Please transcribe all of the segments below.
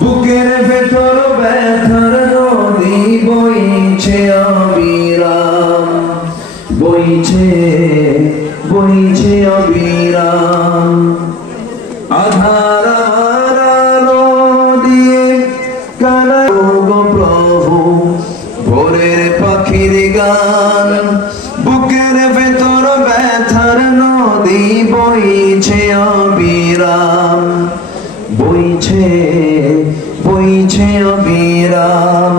বুকের ভেতর ব্যথার নদী বইছে অবিরাম, বইছে বইছে অবিরাম। আধার আমার আলো দিয়ে কানাই গো প্রভু, ভোরের পাখির গান। বুকের ভেতর ব্যথার নদী বইছে অবিরাম, বইছে বইছে অবিরাম।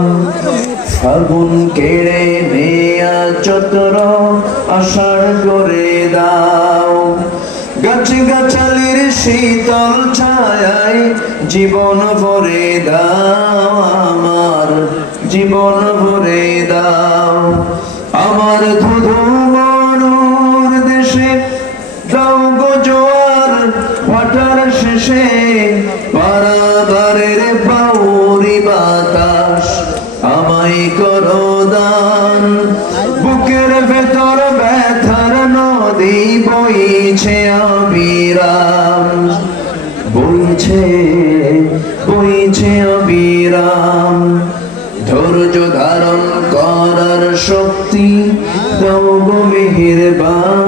ফাগুন কেড়ে নেয়া চতর আষাঢ় করে দাও, গাছে গাছালির শীতল ছায়ায় জীবন ভরে দাও, আমার জীবন ভরে দাও। আমার ধুধু মরুর দেশে দাও গো জোয়ার ভাটার শেষে, পারাবারের বাউরি বাতাস আমায় করো দান। বুকের ভেতর ব্যথার নদী বইছে অবিরাম, বইছে বইছে অবিরাম। ধৈর্য ধারণ করার শক্তি দাও গো মেহেরবান,